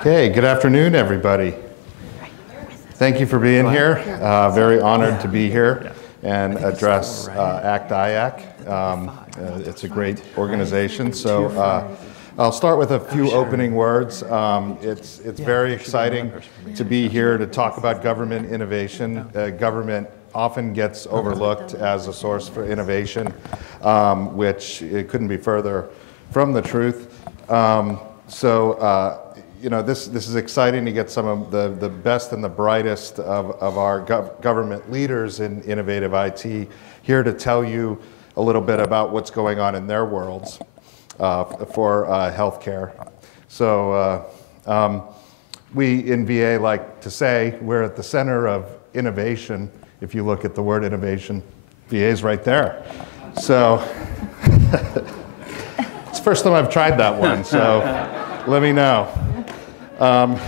Okay, good afternoon, everybody. Thank you for being here. Very honored to be here and address ACT-IAC. It's a great organization. So I'll start with a few opening words. It's very exciting to be here to talk about government innovation. Government often gets overlooked as a source for innovation, which it couldn't be further from the truth. You know, this is exciting to get some of the best and the brightest of our government leaders in innovative IT here to tell you a little bit about what's going on in their worlds for healthcare. So we in VA like to say we're at the center of innovation. If you look at the word innovation, VA is right there. So it's the first time I've tried that one, so let me know. In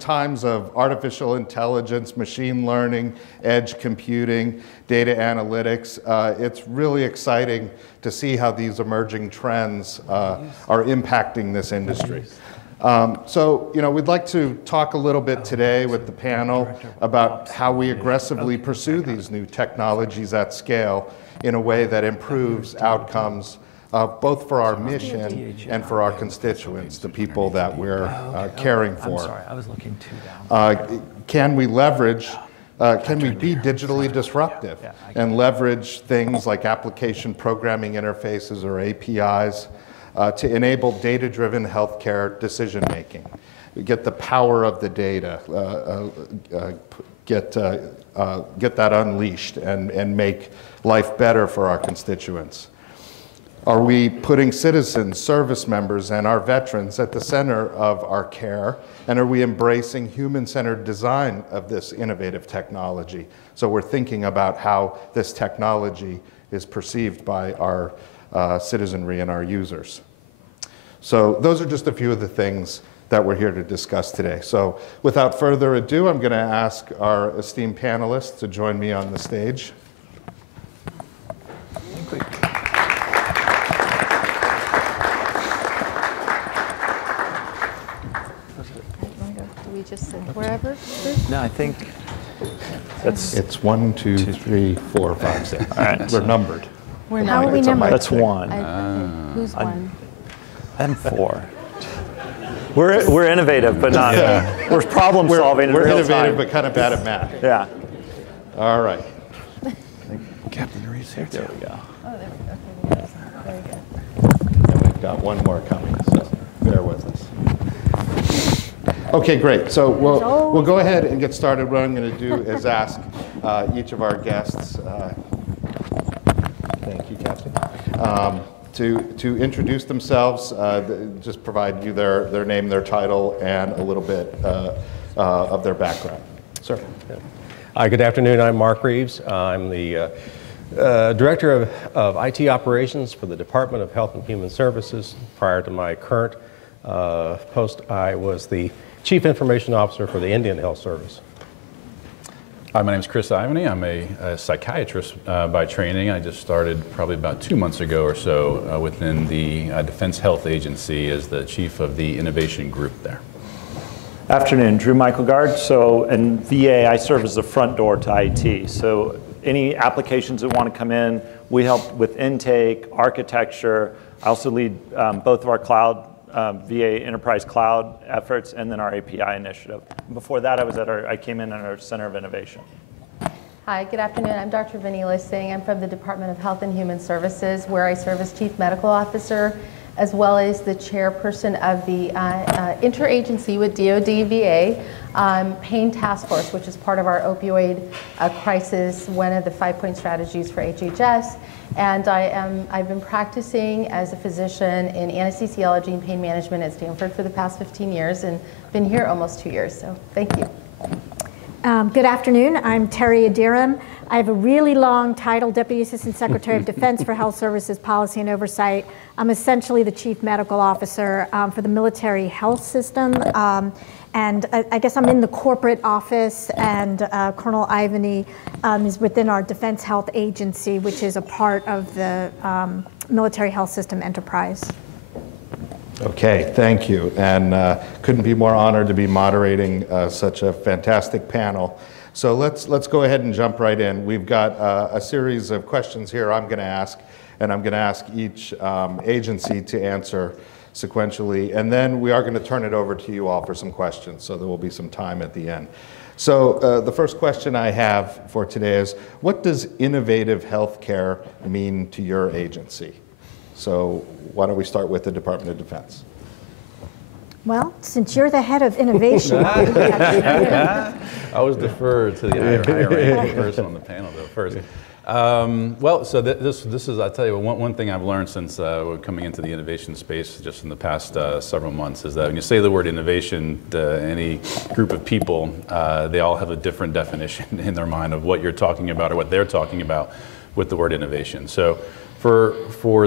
times of artificial intelligence, machine learning, edge computing, data analytics, it's really exciting to see how these emerging trends are impacting this industry. We'd like to talk a little bit today with the panel about how we aggressively pursue these new technologies at scale in a way that improves outcomes both for our mission and for our constituents, the people that we're caring for. I'm sorry, I was looking too down. Can we leverage, can we be digitally disruptive and leverage things like application programming interfaces or APIs to enable data-driven healthcare decision-making? Get the power of the data, get that unleashed and make life better for our constituents. Are we putting citizens, service members, and our veterans at the center of our care? And are we embracing human-centered design of this innovative technology? So we're thinking about how this technology is perceived by our citizenry and our users. So those are just a few of the things that we're here to discuss today. So without further ado, I'm going to ask our esteemed panelists to join me on the stage. Just wherever? No, I think it's 1, 2, 3, 4, 5, 6. All right. We're numbered. How are we numbered? That's 1. Who's 1? I'm 4. We're innovative, but not. We're problem solving. We're in real innovative, time. but kind of bad at math. Yeah. All right. Captain Reeves here. There we go. Oh, there we go. Okay, very good. And we've got one more coming, so bear with us. Okay, great. So we'll go ahead and get started. What I'm going to do is ask each of our guests, thank you, Captain, to introduce themselves, just provide you their name, their title, and a little bit of their background. Sir. Hi, good afternoon. I'm Mark Reeves. I'm the Director of IT Operations for the Department of Health and Human Services. Prior to my current post, I was the Chief Information Officer for the Indian Health Service. Hi, my name is Ivany. I'm a psychiatrist by training. I just started probably about 2 months ago or so within the Defense Health Agency as the chief of the innovation group there. Afternoon, Myklegard. So in VA, I serve as the front door to IT. So any applications that want to come in, we help with intake, architecture. I also lead both of our cloud VA Enterprise Cloud efforts, and then our API initiative. Before that, I came in our Center of Innovation. Hi, good afternoon. I'm Dr. Vanila Singh. I'm from the Department of Health and Human Services, where I serve as Chief Medical Officer, as well as the chairperson of the interagency with DoD VA Pain Task Force, which is part of our opioid crisis, one of the 5-point strategies for HHS. And I've been practicing as a physician in anesthesiology and pain management at Stanford for the past 15 years and been here almost 2 years, so thank you. Good afternoon, I'm Terry Adirim. I have a really long title, Deputy Assistant Secretary of Defense for Health Services Policy and Oversight. I'm essentially the Chief Medical Officer for the military health system. And I guess I'm in the corporate office, and Colonel Ivany is within our Defense Health Agency, which is a part of the military health system enterprise. Okay, thank you. And couldn't be more honored to be moderating such a fantastic panel. So let's go ahead and jump right in. We've got a series of questions here I'm going to ask, and I'm going to ask each agency to answer sequentially. And then we are going to turn it over to you all for some questions, so there will be some time at the end. So the first question I have for today is, what does innovative healthcare mean to your agency? So why don't we start with the Department of Defense? Well, since you're the head of innovation. I always defer to the higher ranking person on the panel, though, first. Well, so this is, I'll tell you, one thing I've learned since we're coming into the innovation space just in the past several months is that when you say the word innovation to any group of people, they all have a different definition in their mind of what you're talking about or what they're talking about with the word innovation. So for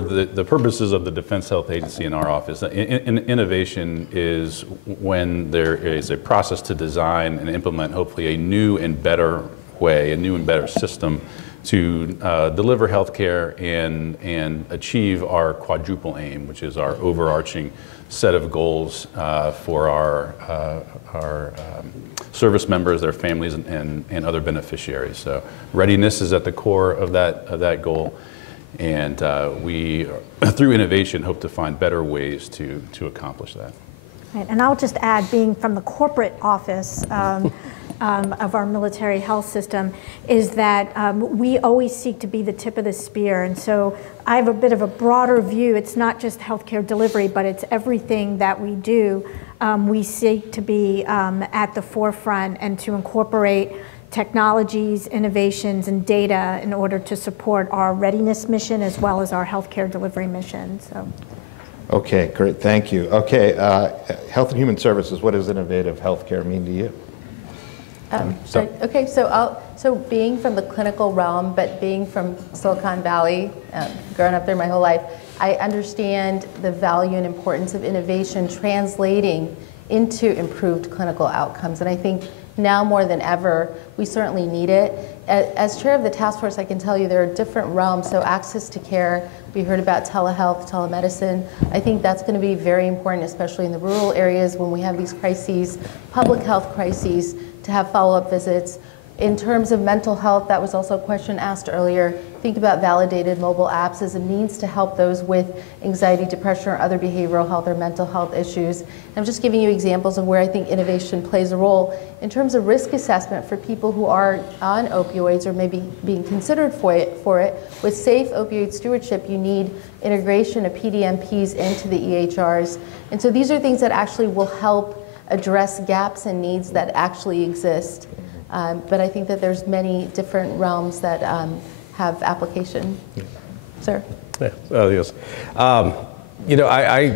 the purposes of the Defense Health Agency in our office, innovation is when there is a process to design and implement hopefully a new and better way, a new and better system to deliver healthcare and achieve our quadruple aim, which is our overarching set of goals for our service members, their families, and other beneficiaries. So readiness is at the core of that goal. And we, through innovation, hope to find better ways to accomplish that. Right, and I'll just add, being from the corporate office of our military health system, is that we always seek to be the tip of the spear. And so I have a bit of a broader view. It's not just healthcare delivery, but it's everything that we do. We seek to be at the forefront and to incorporate technologies, innovations, and data in order to support our readiness mission as well as our healthcare delivery mission. So. Okay, great, thank you. Okay, Health and Human Services, what does innovative healthcare mean to you? Okay, so being from the clinical realm, but being from Silicon Valley, growing up there my whole life, I understand the value and importance of innovation translating into improved clinical outcomes. And I think now more than ever, we certainly need it. As chair of the task force, I can tell you there are different realms. So access to care, we heard about telehealth, telemedicine. I think that's going to be very important, especially in the rural areas when we have these crises, public health crises, to have follow-up visits. In terms of mental health, that was also a question asked earlier. Think about validated mobile apps as a means to help those with anxiety, depression, or other behavioral health or mental health issues. I'm just giving you examples of where I think innovation plays a role. In terms of risk assessment for people who are on opioids or maybe being considered for it, with safe opioid stewardship, you need integration of PDMPs into the EHRs. And so these are things that actually will help address gaps and needs that actually exist. But I think that there's many different realms that have application. Sir? Yeah, yes. You know, I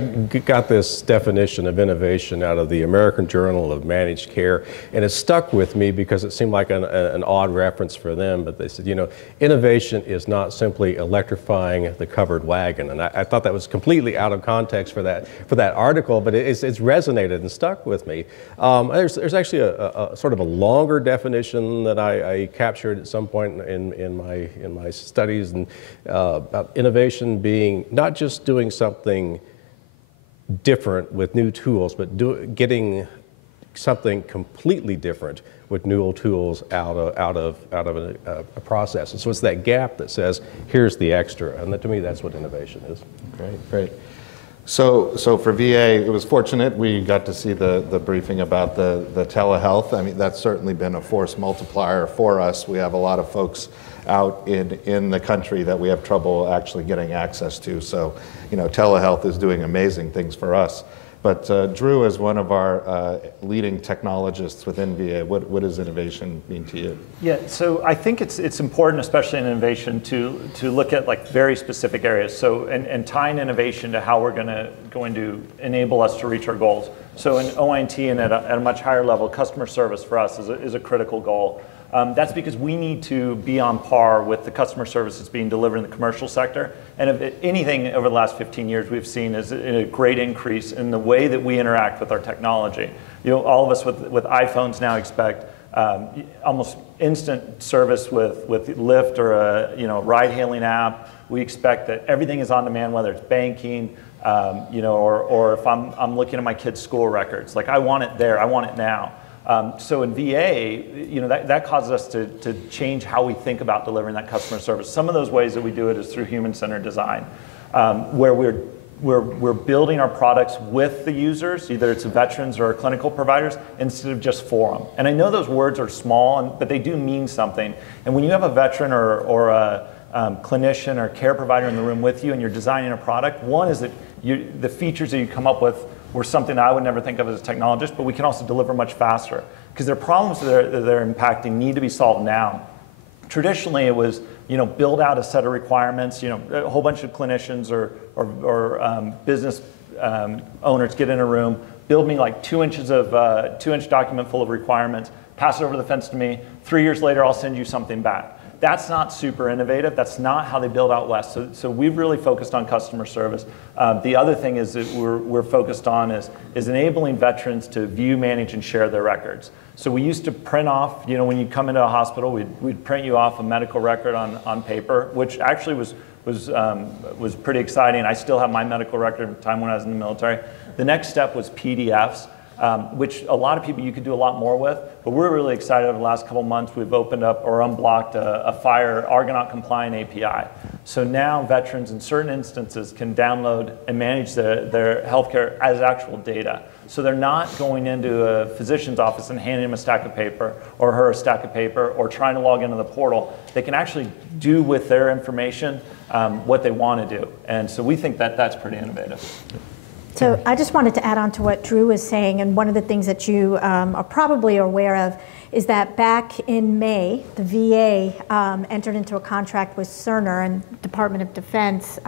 got this definition of innovation out of the American Journal of Managed Care, and it stuck with me because it seemed like an odd reference for them, but they said, you know, innovation is not simply electrifying the covered wagon, and I thought that was completely out of context for that article, but it's resonated and stuck with me. There's actually a sort of a longer definition that I captured at some point in my studies, and about innovation being not just doing something different with new tools, but getting something completely different with new tools out of a process. And so it's that gap that says, here's the extra, and that, to me, that's what innovation is. Great, great. So for VA, it was fortunate we got to see the briefing about the telehealth. I mean, that's certainly been a force multiplier for us. We have a lot of folks out in the country that we have trouble actually getting access to. So, you know, telehealth is doing amazing things for us. But Drew, as one of our leading technologists within VA, what does innovation mean to you? Yeah, so I think it's important, especially in innovation, to look at like very specific areas. So and tying innovation to how we're going to enable us to reach our goals. So in OINT and at a much higher level, customer service for us is a critical goal. That's because we need to be on par with the customer service that's being delivered in the commercial sector. And if anything over the last 15 years we've seen is a great increase in the way that we interact with our technology. You know, all of us with iPhones now expect almost instant service with Lyft or a ride-hailing app. We expect that everything is on demand, whether it's banking, or if I'm looking at my kid's school records, like I want it there, I want it now. So in VA, that causes us to change how we think about delivering that customer service. Some of those ways that we do it is through human-centered design, where we're building our products with the users, either it's veterans or clinical providers, instead of just for them. And I know those words are small, but they do mean something. And when you have a veteran or a clinician or care provider in the room with you and you're designing a product, one is that the features that you come up with were something that I would never think of as a technologist, but we can also deliver much faster because their problems that they're impacting need to be solved now. Traditionally, it was build out a set of requirements. A whole bunch of clinicians or business owners get in a room, build me like 2 inches of 2-inch document full of requirements, pass it over the fence to me. 3 years later, I'll send you something back. That's not super innovative. That's not how they build out West. So we've really focused on customer service. The other thing is that we're focused on is enabling veterans to view, manage, and share their records. So we used to print off, when you come into a hospital, we'd print you off a medical record on paper, which actually was pretty exciting. I still have my medical record from time when I was in the military. The next step was PDFs. Which a lot of people you could do a lot more with, but we're really excited over the last couple months we've opened up or unblocked a FHIR Argonaut compliant API. So now veterans in certain instances can download and manage their healthcare as actual data. So they're not going into a physician's office and handing him a stack of paper or her a stack of paper or trying to log into the portal. They can actually do with their information what they want to do. And so we think that that's pretty innovative. So I just wanted to add on to what Drew was saying, and one of the things that you are probably aware of is that back in May, the VA entered into a contract with Cerner and Department of Defense.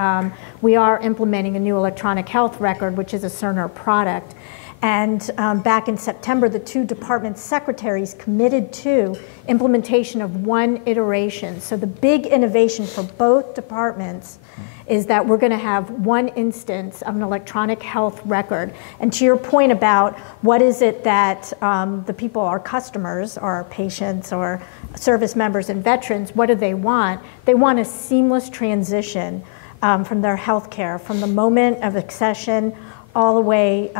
We are implementing a new electronic health record, which is a Cerner product. And back in September, the two department secretaries committed to implementation of one iteration. So the big innovation for both departments is that we're going to have one instance of an electronic health record. And to your point about what is it that the people, our customers, or our patients, or service members and veterans, what do they want? They want a seamless transition from their health care, from the moment of accession all the way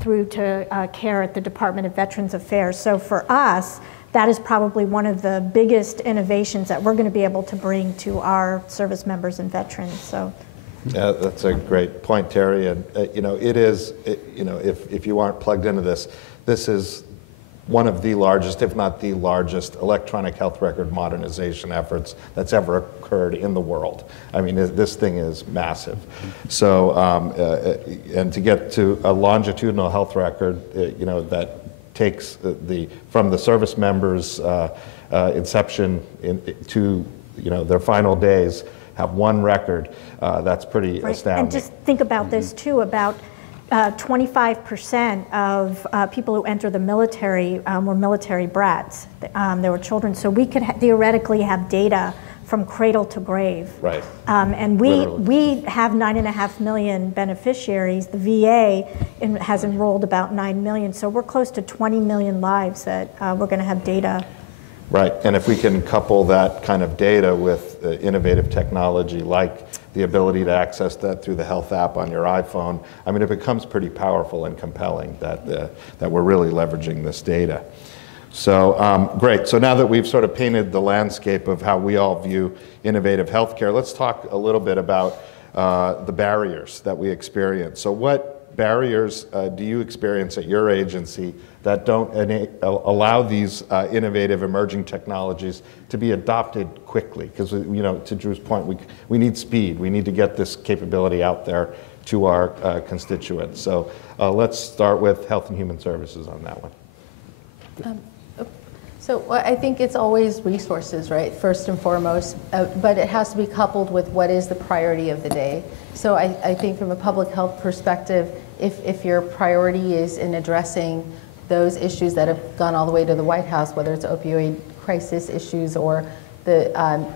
through to care at the Department of Veterans Affairs. So for us, that is probably one of the biggest innovations that we're going to be able to bring to our service members and veterans. So, yeah, that's a great point, Terry. And it is, if you aren't plugged into this, this is one of the largest, if not the largest, electronic health record modernization efforts that's ever occurred in the world. I mean, this thing is massive. So, and to get to a longitudinal health record, that takes from the service members' inception to their final days, have one record. That's pretty astounding. And just think about this too, about 25% of people who enter the military were military brats. They were children, so we could theoretically have data from cradle to grave. Right. And we have 9.5 million beneficiaries. The VA has enrolled about 9 million, so we're close to 20 million lives that we're going to have data. Right, and if we can couple that kind of data with innovative technology like the ability to access that through the health app on your iPhone, I mean, it becomes pretty powerful and compelling that we're really leveraging this data. So great, so now that we've sort of painted the landscape of how we all view innovative healthcare, let's talk a little bit about the barriers that we experience. So what barriers do you experience at your agency that don't allow these innovative emerging technologies to be adopted quickly? Because to Drew's point, we need speed. We need to get this capability out there to our constituents. So let's start with Health and Human Services on that one. So I think it's always resources, right, first and foremost, but it has to be coupled with what is the priority of the day. So I think from a public health perspective, if your priority is in addressing those issues that have gone all the way to the White House, whether it's opioid crisis issues or the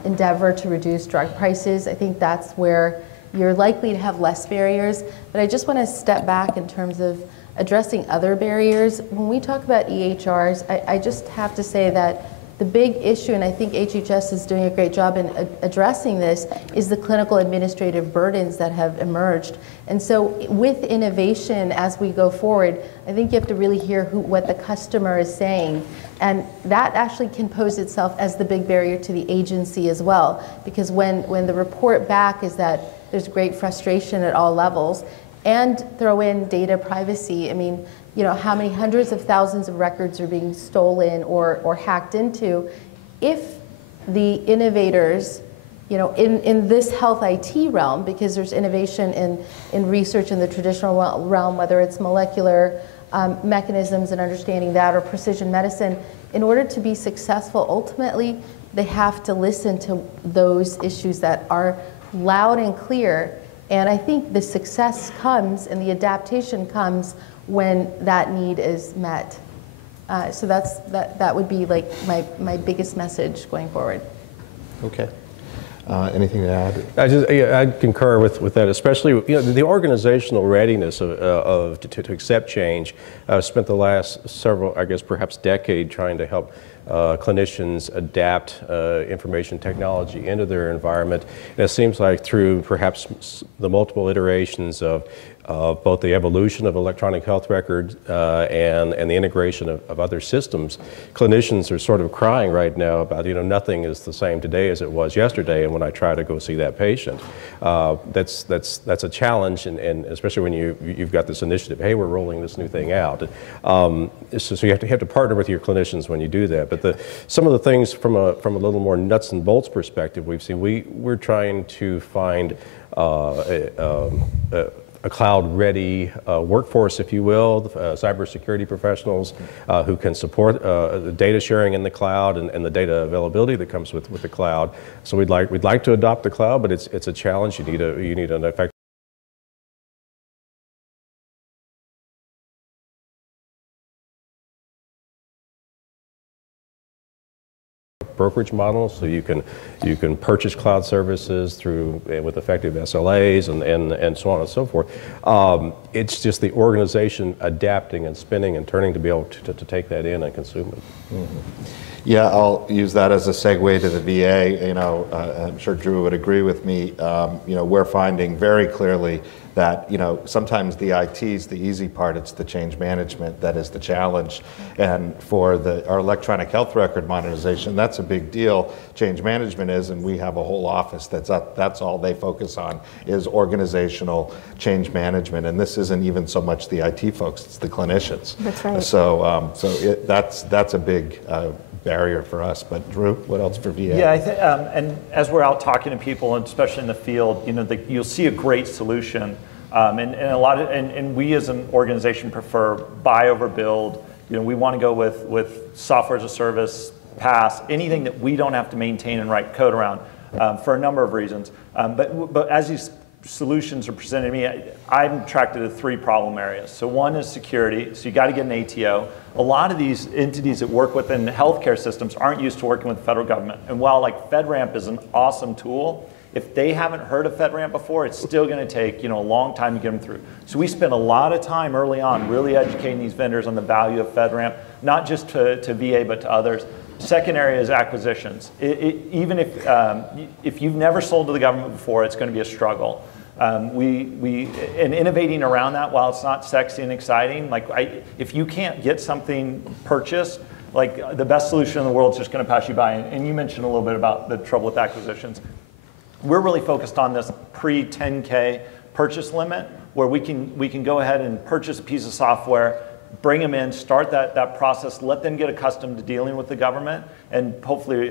endeavor to reduce drug prices, I think that's where you're likely to have less barriers. But I just want to step back in terms of addressing other barriers. When we talk about EHRs, I just have to say that The big issue, and I think HHS is doing a great job in addressing this, is the clinical administrative burdens that have emerged. And so with innovation as we go forward, I think you have to really hear what the customer is saying. And that actually can pose itself as the big barrier to the agency as well. Because when the report back is that there's great frustration at all levels, and throw in data privacy. I mean, you know, how many hundreds of thousands of records are being stolen or hacked into? If the innovators, you know, in this health IT realm, because there's innovation in research in the traditional realm, whether it's molecular mechanisms and understanding that, or precision medicine, in order to be successful, ultimately, they have to listen to those issues that are loud and clear. And I think the success comes and the adaptation comes when that need is met. So that would be like my biggest message going forward. Okay. Anything to add? I concur with that, especially, you know, the organizational readiness to accept change. I've spent the last several, I guess perhaps decade, trying to help clinicians adapt information technology into their environment. And it seems like through perhaps the multiple iterations of both the evolution of electronic health records and the integration of other systems, clinicians are sort of crying right now about, you know, nothing is the same today as it was yesterday, and when I try to go see that patient. That's a challenge, and especially when you've got this initiative, hey, we're rolling this new thing out. So you have to partner with your clinicians when you do that. But some of the things from a little more nuts and bolts perspective we've seen, we're trying to find a cloud-ready workforce, if you will, cybersecurity professionals who can support the data sharing in the cloud and the data availability that comes with the cloud. So we'd like to adopt the cloud, but it's a challenge. You need an effective brokerage model, so you can purchase cloud services with effective SLAs and so on and so forth. It's just the organization adapting and spinning and turning to be able to take that in and consume it. Mm-hmm. Yeah, I'll use that as a segue to the VA. You know, I'm sure Drew would agree with me. You know, we're finding very clearly that, you know, sometimes the IT is the easy part, it's the change management that is the challenge. And for our electronic health record modernization, that's a big deal. Change management is, and we have a whole office that's all they focus on, is organizational change management. And this isn't even so much the IT folks, it's the clinicians. That's right. So, that's a big barrier for us. But Drew, what else for VA? Yeah, I think, and as we're out talking to people, and especially in the field, you know, you'll see a great solution, and we as an organization prefer buy over build. You know, we want to go with software as a service, PaaS, anything that we don't have to maintain and write code around, for a number of reasons. But as these solutions are presented to me, I'm attracted to 3 problem areas. So one is security, so you got to get an ATO. A lot of these entities that work within healthcare systems aren't used to working with the federal government. And while like FedRAMP is an awesome tool, if they haven't heard of FedRAMP before, it's still going to take, you know, a long time to get them through. So we spend a lot of time early on really educating these vendors on the value of FedRAMP, not just to VA but to others. Second area is acquisitions. Even if you've never sold to the government before, it's going to be a struggle. And innovating around that, while it's not sexy and exciting, like if you can't get something purchased, like the best solution in the world is just going to pass you by. And you mentioned a little bit about the trouble with acquisitions. We're really focused on this pre-10K purchase limit, where we can go ahead and purchase a piece of software, bring them in, start that process, let them get accustomed to dealing with the government, and hopefully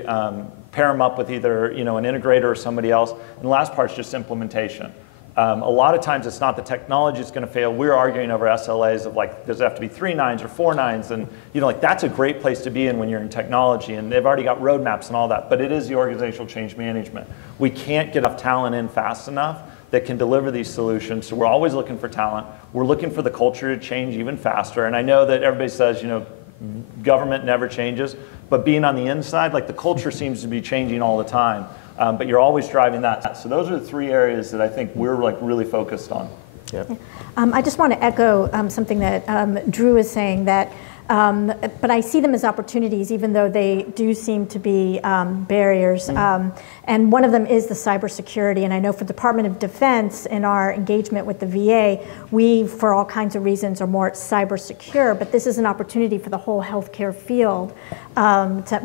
pair them up with either, you know, an integrator or somebody else. And the last part is just implementation. A lot of times it's not the technology that's going to fail. We're arguing over SLAs of like, does it have to be 3 nines or 4 nines? And you know, like that's a great place to be in when you're in technology, and they've already got roadmaps and all that, but it is the organizational change management. We can't get enough talent in fast enough that can deliver these solutions, so we're always looking for talent. We're looking for the culture to change even faster, and I know that everybody says, you know, government never changes, but being on the inside, like the culture seems to be changing all the time. But you're always driving that. So those are the 3 areas that I think we're like really focused on. Yep. I just want to echo something that Drew is saying, that But I see them as opportunities, even though they do seem to be barriers. And one of them is the cybersecurity. And I know for the Department of Defense, in our engagement with the VA, we, for all kinds of reasons, are more cyber secure. But this is an opportunity for the whole healthcare field.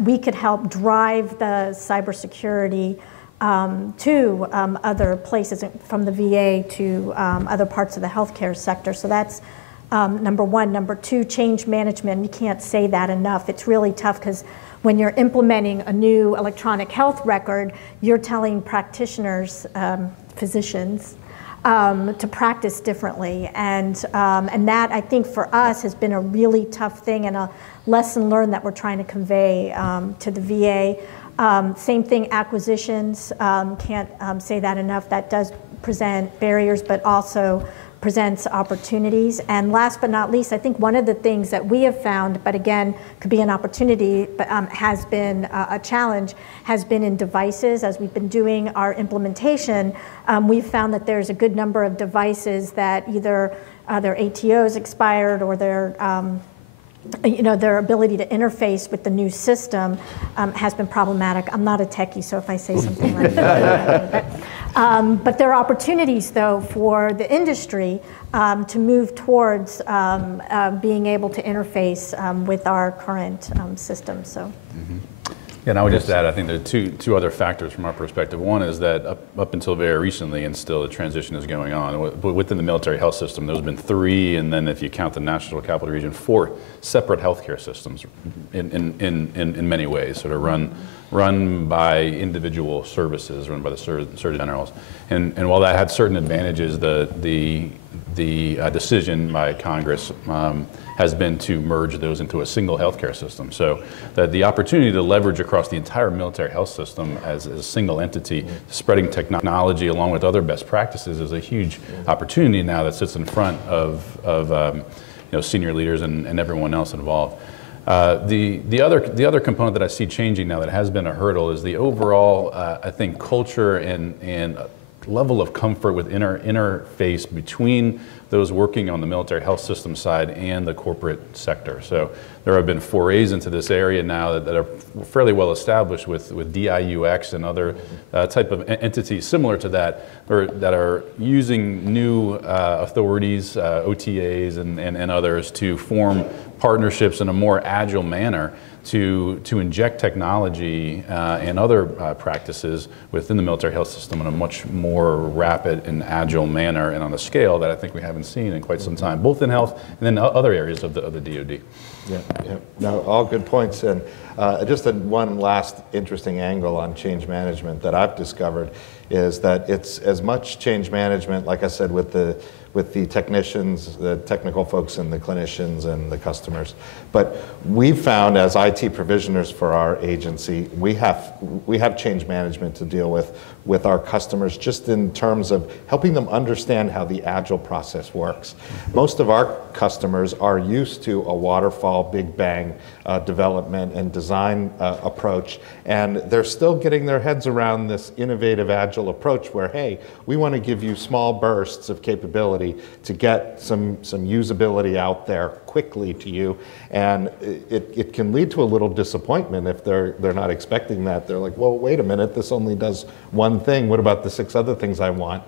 We could help drive the cybersecurity to other places, from the VA to other parts of the healthcare sector. So that's number one. Number two, change management. You can't say that enough. It's really tough because when you're implementing a new electronic health record, you're telling practitioners, physicians, to practice differently. And that, I think, for us has been a really tough thing and a lesson learned that we're trying to convey to the VA. Same thing, acquisitions. Can't say that enough. That does present barriers, but also presents opportunities. And last but not least, I think one of the things that we have found, but again, could be an opportunity, but has been a challenge, has been in devices. As we've been doing our implementation, we've found that there's a good number of devices that either their ATOs expired or their ability to interface with the new system has been problematic. I'm not a techie, so if I say something like that. But there are opportunities, though, for the industry to move towards being able to interface with our current system. So. Yeah, and I would just add, I think there are two other factors from our perspective. One is that up until very recently, and still the transition is going on, within the military health system, there's been 3, and then if you count the National Capital Region, 4 separate healthcare systems in many ways, sort of run by individual services, run by the Surgeon Generals. And while that had certain advantages, the decision by Congress has been to merge those into a single healthcare system. So that the opportunity to leverage across the entire military health system as a single entity, spreading technology along with other best practices, is a huge opportunity now that sits in front of senior leaders and everyone else involved. The other component that I see changing now that has been a hurdle is the overall, I think, culture and level of comfort with interface between those working on the military health system side and the corporate sector. So there have been forays into this area now that are fairly well established with DIUX and other type of entities similar to that, that are using new authorities, OTAs and others, to form partnerships in a more agile manner to inject technology and other practices within the military health system in a much more rapid and agile manner and on a scale that I think we haven't seen in quite some time, both in health and then other areas of the DoD. Yeah. No, all good points. And just one last interesting angle on change management that I've discovered is that it's as much change management, like I said, with the technicians, the technical folks, and the clinicians and the customers. But we've found, as IT provisioners for our agency, we have change management to deal with our customers, just in terms of helping them understand how the agile process works. Most of our customers are used to a waterfall, big bang development and design approach, and they're still getting their heads around this innovative agile approach where, hey, we want to give you small bursts of capability to get some usability out there quickly to you, and it can lead to a little disappointment if they're not expecting that. They're like, well, wait a minute, this only does one thing. What about the 6 other things I want?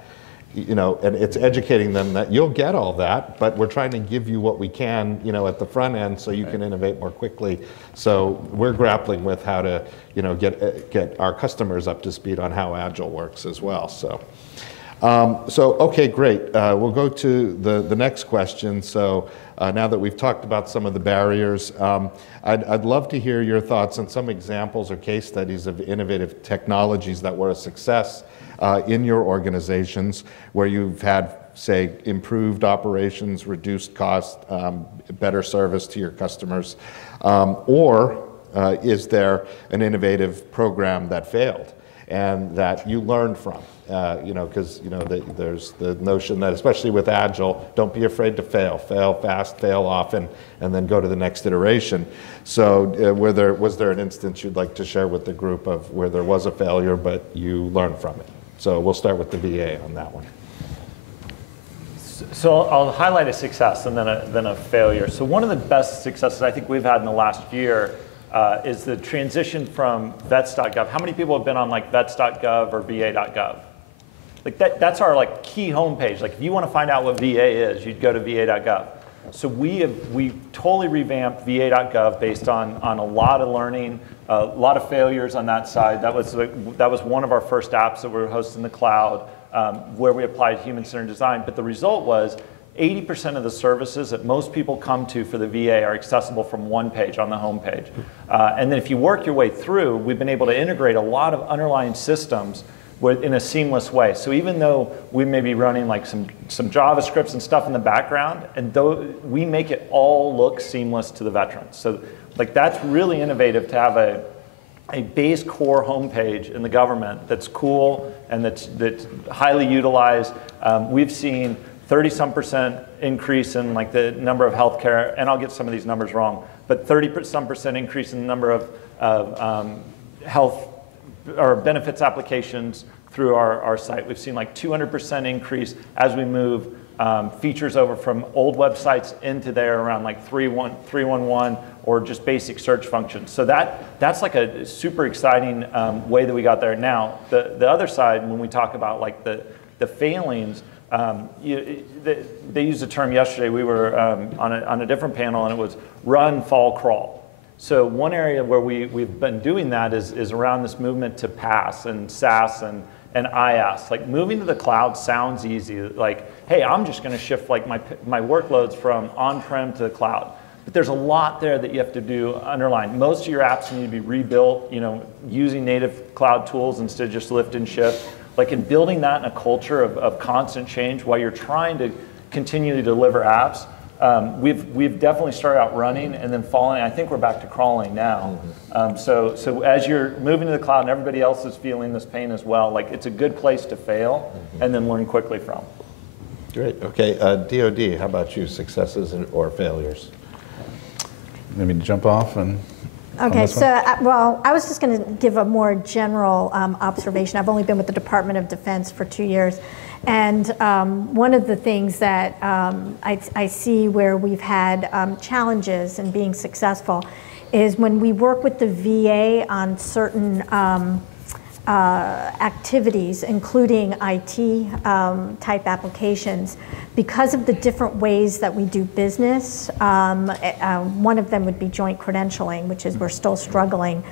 And it's educating them that you'll get all that, but we're trying to give you what we can, at the front end so you can innovate more quickly. So we're grappling with how to, get our customers up to speed on how agile works as well. So okay, great. We'll go to the next question. So now that we've talked about some of the barriers, I'd love to hear your thoughts on some examples or case studies of innovative technologies that were a success in your organizations, where you've had, say, improved operations, reduced cost, better service to your customers, or is there an innovative program that failed and that you learned from? Because there's the notion that, especially with Agile, don't be afraid to fail fast, fail often, and then go to the next iteration. So was there an instance you'd like to share with the group of where there was a failure, but you learned from it? So we'll start with the VA on that one. So I'll highlight a success and then a failure. So one of the best successes I think we've had in the last year is the transition from vets.gov. How many people have been on like vets.gov or va.gov? Like that's our like key homepage. Like if you want to find out what VA is, you'd go to va.gov. So we totally revamped va.gov based on a lot of learning, a lot of failures on that side. That was one of our first apps that we were hosting in the cloud, where we applied human-centered design. But the result was 80% of the services that most people come to for the VA are accessible from one page on the home page. And then if you work your way through, we've been able to integrate a lot of underlying systems in a seamless way. So even though we may be running like some JavaScripts and stuff in the background, and though we make it all look seamless to the veterans. So like that's really innovative to have a base core homepage in the government that's cool and that's highly utilized. We've seen 30-some% increase in like the number of healthcare, and I'll get some of these numbers wrong, but 30-some% increase in the number of health or benefits applications through our site. We've seen like 200% increase as we move features over from old websites into there around like 311 or just basic search functions. So that's like a super exciting way that we got there. Now, the other side, when we talk about like the failings, they used a term yesterday. We were on a different panel, and it was run, fall, crawl. So one area where we've been doing that is around this movement to PaaS and SaaS and IaaS. Like moving to the cloud sounds easy. Like, hey, I'm just going to shift like my workloads from on-prem to the cloud. But there's a lot there that you have to do underlying. Most of your apps need to be rebuilt, using native cloud tools instead of just lift and shift. Like in building that in a culture of constant change while you're trying to continually deliver apps. We've definitely started out running and then falling. I think we're back to crawling now. So as you're moving to the cloud and everybody else is feeling this pain as well, like it's a good place to fail and then learn quickly from. Great. Okay, DoD, how about you? Successes or failures? Maybe jump off and. Okay, so, well, I was just going to give a more general observation. I've only been with the Department of Defense for 2 years. And one of the things that I see where we've had challenges in being successful is when we work with the VA on certain activities, including IT type applications, because of the different ways that we do business. One of them would be joint credentialing, which is we're still struggling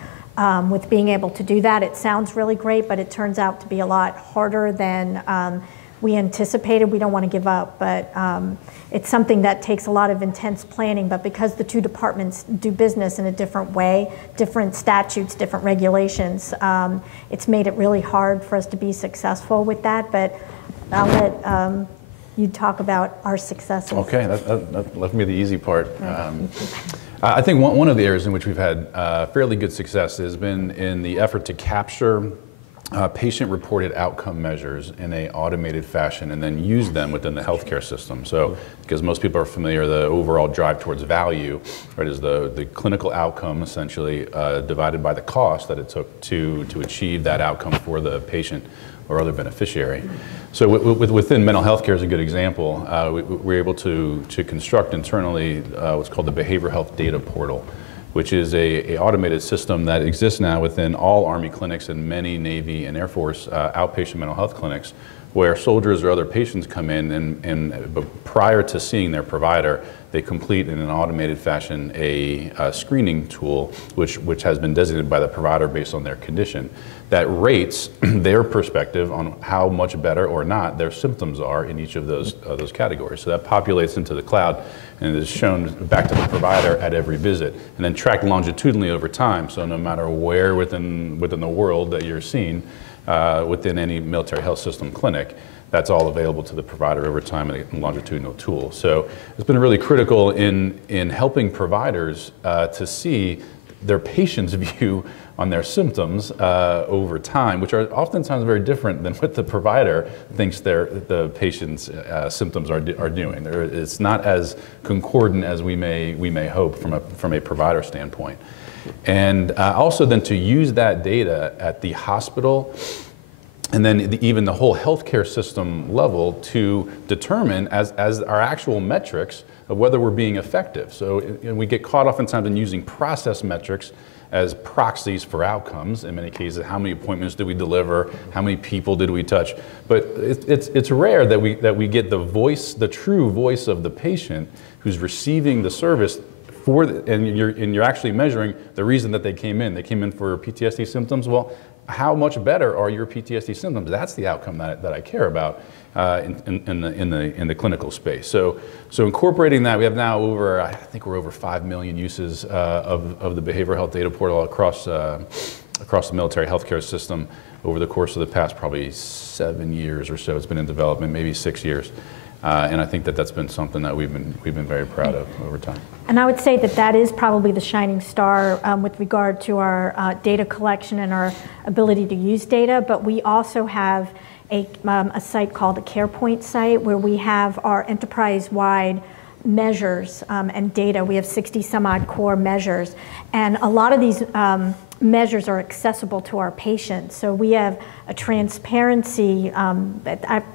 with being able to do that. It sounds really great, but it turns out to be a lot harder than we anticipated. We don't want to give up, but it's something that takes a lot of intense planning. But because the two departments do business in a different way, different statutes, different regulations, it's made it really hard for us to be successful with that. But I'll let you talk about our successes. Okay, that left me the easy part. I think one of the areas in which we've had fairly good success has been in the effort to capture patient-reported outcome measures in an automated fashion and then use them within the healthcare system. So, because most people are familiar, the overall drive towards value, right, is the clinical outcome essentially divided by the cost that it took to achieve that outcome for the patient or other beneficiary. So within mental health care is a good example. We're able to construct internally what's called the Behavioral Health Data Portal, which is a automated system that exists now within all Army clinics and many Navy and Air Force outpatient mental health clinics, where soldiers or other patients come in and prior to seeing their provider, they complete in an automated fashion a screening tool which has been designated by the provider based on their condition that rates their perspective on how much better or not their symptoms are in each of those categories. So that populates into the cloud and is shown back to the provider at every visit and then tracked longitudinally over time. So no matter where within the world that you're seen within any military health system clinic, that's all available to the provider over time in a longitudinal tool. So it's been really critical in helping providers to see their patient's view on their symptoms over time, which are oftentimes very different than what the provider thinks the patient's symptoms are doing. It's not as concordant as we may hope from a provider standpoint. And also then to use that data at the hospital and then even the whole healthcare system level to determine as our actual metrics of whether we're being effective. So we get caught oftentimes in using process metrics as proxies for outcomes. In many cases, how many appointments did we deliver? How many people did we touch? But it's rare that we get the true voice of the patient who's receiving the service and you're actually measuring the reason that they came in. They came in for PTSD symptoms. Well, how much better are your PTSD symptoms? That's the outcome that I care about in the clinical space. So incorporating that, we have now I think we're over 5 million uses of the behavioral health data portal across the military healthcare system over the course of the past probably 7 years or so. It's been in development, maybe 6 years. And I think that's been something that we've been very proud of over time. And I would say that is probably the shining star with regard to our data collection and our ability to use data. But we also have a site called a CarePoint site where we have our enterprise-wide measures and data. We have 60 some odd core measures. And a lot of these measures are accessible to our patients. So we have a transparency,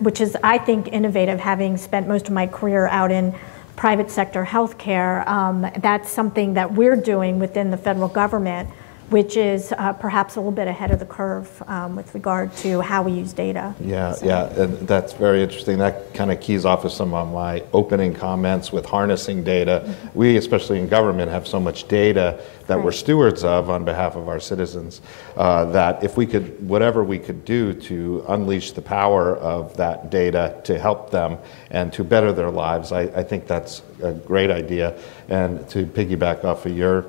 which is, I think, innovative, having spent most of my career out in private sector healthcare. That's something that we're doing within the federal government, which is perhaps a little bit ahead of the curve with regard to how we use data. Yeah, and that's very interesting. That kind of keys off of some of my opening comments with harnessing data. We, especially in government, have so much data that we're stewards of on behalf of our citizens, that if we could, whatever we could do to unleash the power of that data to help them and to better their lives, I think that's a great idea. And to piggyback off of your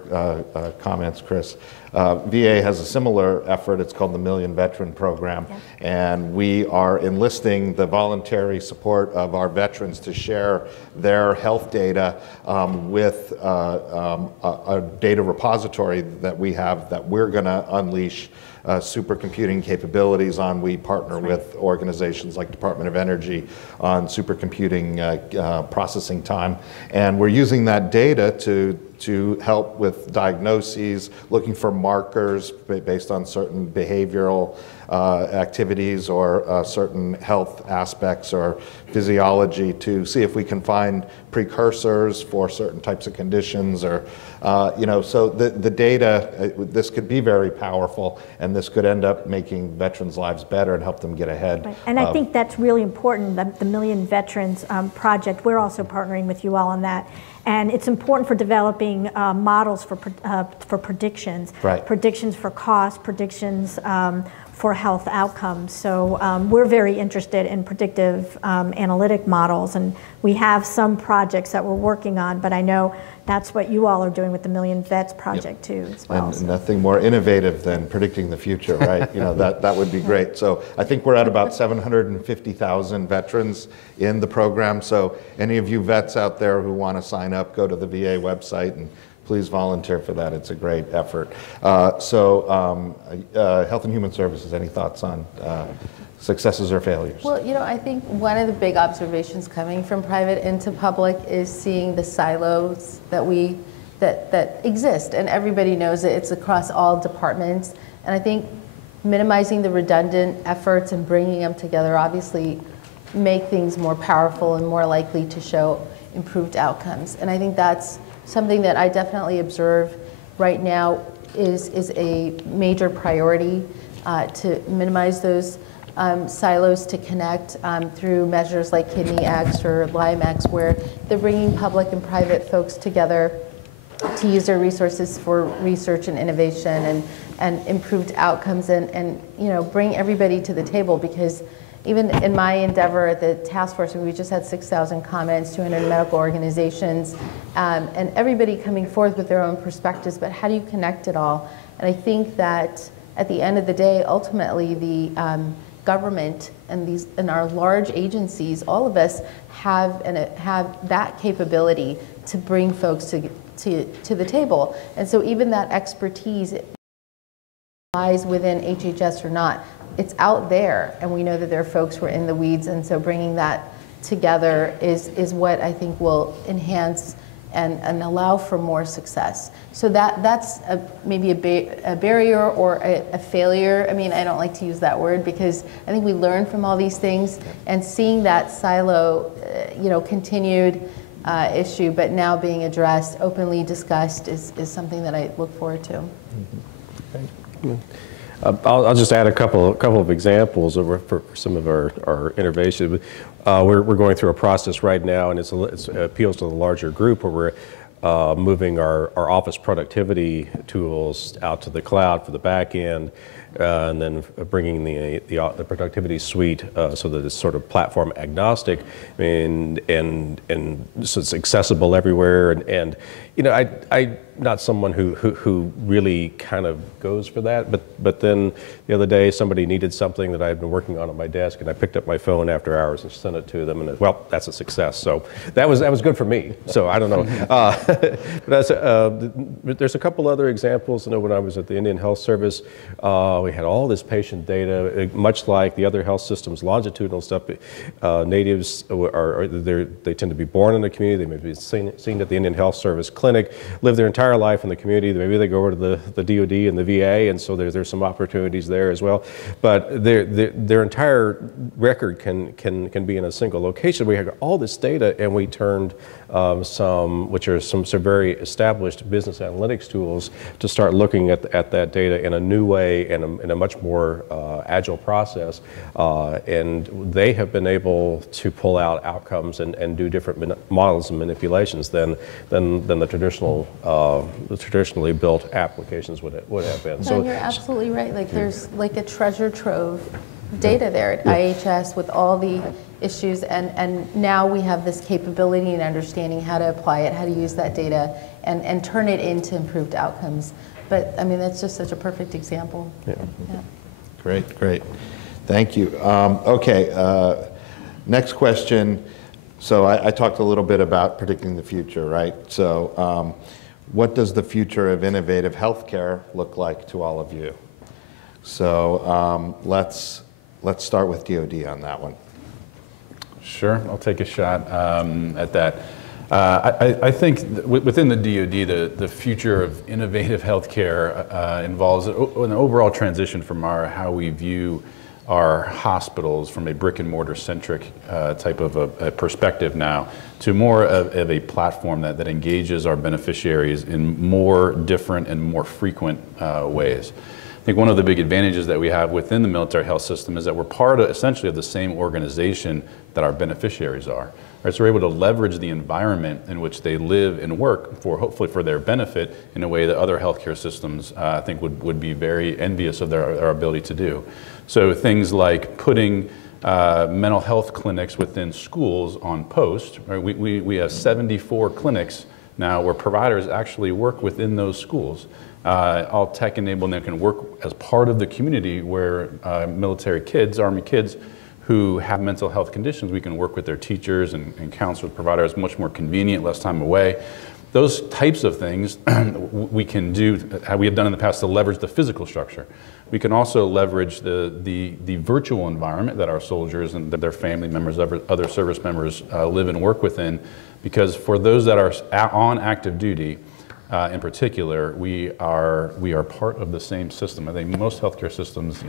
comments, Chris, VA has a similar effort. It's called the Million Veteran Program. And we are enlisting the voluntary support of our veterans to share their health data with a data repository that we have that we're going to unleash supercomputing capabilities on. We partner with organizations like Department of Energy on supercomputing processing time. And we're using that data to help with diagnoses, looking for markers based on certain behavioral activities or certain health aspects or physiology to see if we can find precursors for certain types of conditions or, so the data, this could be very powerful and this could end up making veterans' lives better and help them get ahead. Right. And I think that's really important, the Million Veterans Project. We're also partnering with you all on that. And it's important for developing models for predictions, predictions for cost, predictions for health outcomes. So we're very interested in predictive analytic models, and we have some projects that we're working on, but I know that's what you all are doing with the Million Vets Project too as well. And nothing more innovative than predicting the future, right? That would be great. So I think we're at about 750,000 veterans in the program. So any of you vets out there who want to sign up, go to the VA website and please volunteer for that. It's a great effort. Health and Human Services, any thoughts on successes or failures? Well, I think one of the big observations coming from private into public is seeing the silos that exist, and everybody knows it. It's across all departments, and I think minimizing the redundant efforts and bringing them together obviously make things more powerful and more likely to show improved outcomes. And I think that's something that I definitely observe right now is a major priority to minimize those silos, to connect through measures like KidneyX or LIMEX, where they're bringing public and private folks together to use their resources for research and innovation and improved outcomes and bring everybody to the table. Because even in my endeavor at the task force, we just had 6,000 comments, 200 medical organizations, and everybody coming forth with their own perspectives, but how do you connect it all? And I think that at the end of the day, ultimately the government and our large agencies, all of us have that capability to bring folks to the table. And so even that expertise lies within HHS or not, it's out there, and we know that there are folks who are in the weeds, and so bringing that together is what I think will enhance and allow for more success. So that's maybe a barrier or a failure. I mean, I don't like to use that word because I think we learn from all these things, and seeing that silo, continued issue, but now being addressed, openly discussed, is something that I look forward to. I'll just add a couple of examples for some of our innovations. We're going through a process right now, and it appeals to the larger group, where we're moving our office productivity tools out to the cloud for the back end, and then bringing the productivity suite so that it's sort of platform agnostic, and so it's accessible everywhere. And I'm not someone who really kind of goes for that, but then the other day somebody needed something that I'd been working on at my desk, and I picked up my phone after hours and sent it to them, and well, that's a success. So that was good for me. So I don't know. But there's a couple other examples. When I was at the Indian Health Service, we had all this patient data, much like the other health systems, longitudinal stuff. Natives they tend to be born in the community. They may be seen at the Indian Health Service clinic, live their entire life in the community. Maybe they go over to the DOD and the VA, and so there's some opportunities there as well. But their entire record can be in a single location. We have all this data, and we turned some very established business analytics tools to start looking at that data in a new way and in a much more agile process. And they have been able to pull out outcomes and do different models and manipulations than the traditionally built applications would have been. So you're absolutely right. Like there's like a treasure trove data there at IHS with all the issues, and now we have this capability and understanding how to apply it, how to use that data and turn it into improved outcomes. But I mean, that's just such a perfect example. Yeah. Great. Thank you. Okay, next question. So I talked a little bit about predicting the future, right? So what does the future of innovative healthcare look like to all of you? So let's start with DOD on that one. Sure, I'll take a shot at that. I think within the DoD, the future of innovative healthcare involves an overall transition from how we view our hospitals from a brick and mortar centric type of a perspective now to more of a platform that engages our beneficiaries in more different and more frequent ways. I think one of the big advantages that we have within the military health system is that we're part of essentially of the same organization that our beneficiaries are. Right? So we're able to leverage the environment in which they live and work hopefully for their benefit in a way that other healthcare systems I think would be very envious of their ability to do. So things like putting mental health clinics within schools on post. Right? We have 74 clinics now where providers actually work within those schools. All tech enabled, and they can work as part of the community where military kids, Army kids who have mental health conditions, we can work with their teachers and counselors, providers, much more convenient, less time away. Those types of things we can do, how we have done in the past, to leverage the physical structure. We can also leverage the virtual environment that our soldiers and their family members, other service members live and work within, because for those that are on active duty, in particular, we are part of the same system. I think most healthcare systems,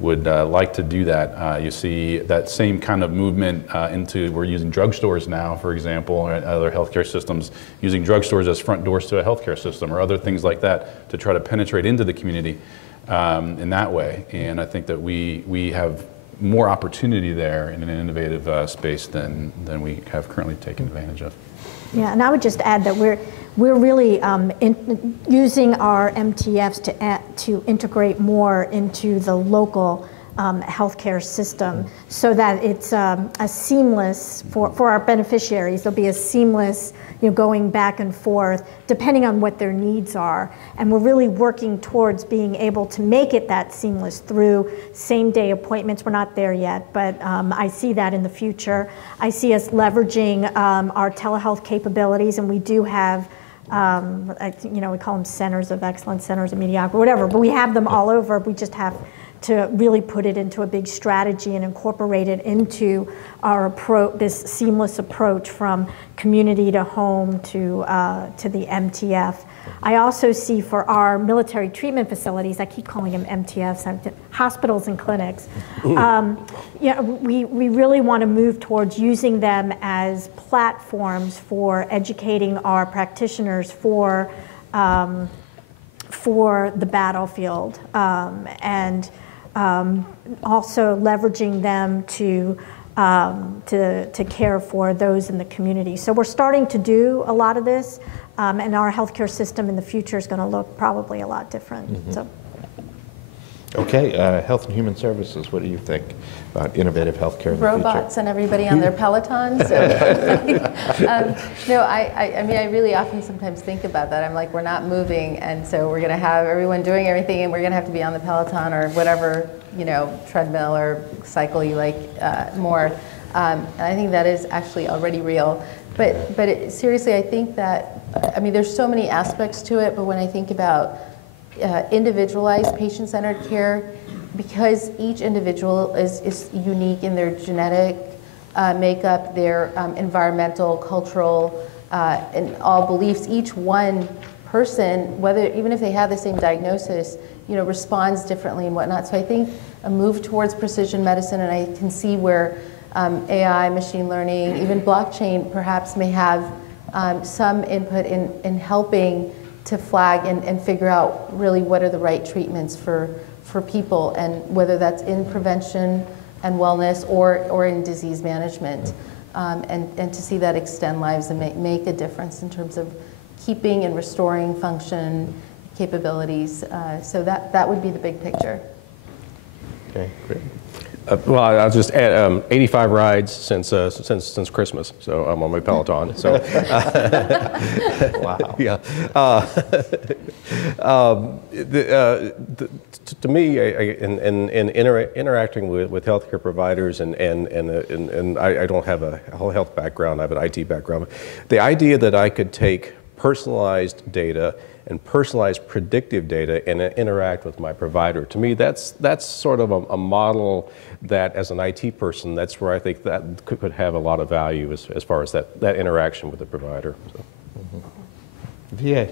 would like to do that. You see that same kind of movement we're using drugstores now, for example, or other healthcare systems using drugstores as front doors to a healthcare system, or other things like that to try to penetrate into the community in that way. And I think that we have more opportunity there in an innovative space than we have currently taken advantage of. Yeah, and I would just add that we're really using our MTFs to integrate more into the local healthcare system, so that it's a seamless for our beneficiaries. There'll be a seamless, going back and forth depending on what their needs are, and we're really working towards being able to make it that seamless through same-day appointments. We're not there yet, but I see that in the future. I see us leveraging our telehealth capabilities, and we do have. We call them centers of excellence, centers of mediocrity, whatever, but we have them all over. We just have to really put it into a big strategy and incorporate it into our approach, this seamless approach from community to home to the MTF. I also see for our military treatment facilities, I keep calling them MTFs, hospitals and clinics, we really want to move towards using them as platforms for educating our practitioners for the battlefield, and also leveraging them to care for those in the community. So we're starting to do a lot of this, and our healthcare system in the future is going to look probably a lot different. Mm-hmm. So. Okay, Health and Human Services, what do you think about innovative healthcare in the future? Robots and everybody on their Pelotons. No, I mean, I really often sometimes think about that. I'm like, we're not moving, and so we're going to have everyone doing everything, and we're going to have to be on the Peloton or whatever, treadmill or cycle you like more. And I think that is actually already real. But seriously, I think that, I mean, there's so many aspects to it, but when I think about individualized patient-centered care, because each individual is unique in their genetic makeup, their environmental, cultural, and all beliefs. Each one person, even if they have the same diagnosis, responds differently and whatnot. So I think a move towards precision medicine, and I can see where AI, machine learning, even blockchain perhaps may have some input in helping to flag and figure out really what are the right treatments for people, and whether that's in prevention and wellness or in disease management, and to see that extend lives and make a difference in terms of keeping and restoring function, capabilities. So that would be the big picture. Okay, great. Well, I'll just add 85 rides since Christmas, so I'm on my Peloton. So, Wow. Yeah. To me, in interacting with healthcare providers, and I don't have a whole health background, I have an IT background. The idea that I could take personalized data and personalized predictive data and interact with my provider, to me, that's sort of a model that, as an IT person, that's where I think that could have a lot of value as far as that interaction with the provider. So. VA.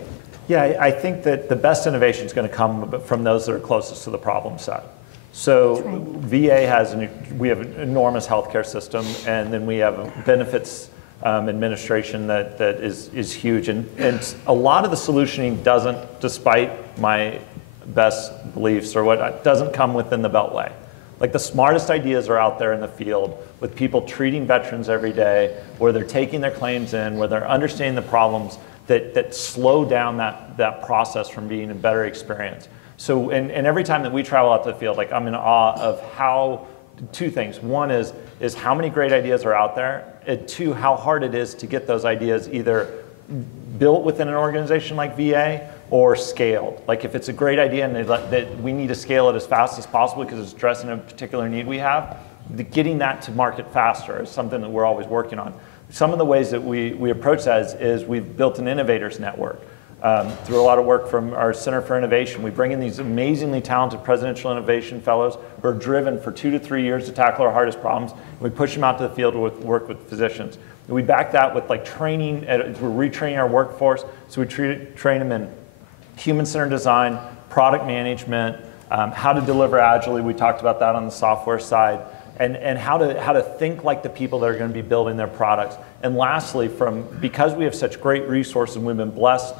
Yeah, I think that the best innovation is going to come from those that are closest to the problem set. So VA we have an enormous healthcare system, and then we have benefits administration that is huge, and a lot of the solutioning despite my best beliefs doesn't come within the Beltway. Like, the smartest ideas are out there in the field with people treating veterans every day, where they're taking their claims in, where they're understanding the problems that slow down that process from being a better experience. So, and every time that we travel out to the field, like, I'm in awe of two things. One is how many great ideas are out there, and two, how hard it is to get those ideas either built within an organization like VA or scaled. Like, if it's a great idea and that we need to scale it as fast as possible because it's addressing a particular need we have, getting that to market faster is something that we're always working on. Some of the ways that we approach that is we've built an Innovators Network. Through a lot of work from our Center for Innovation, we bring in these amazingly talented presidential innovation fellows who are driven for 2 to 3 years to tackle our hardest problems. And we push them out to the field to work with physicians. And we back that with training. We're retraining our workforce, so we train them in human-centered design, product management, how to deliver agilely. We talked about that on the software side. And how to think like the people that are going to be building their products. And lastly, because we have such great resources and we've been blessed,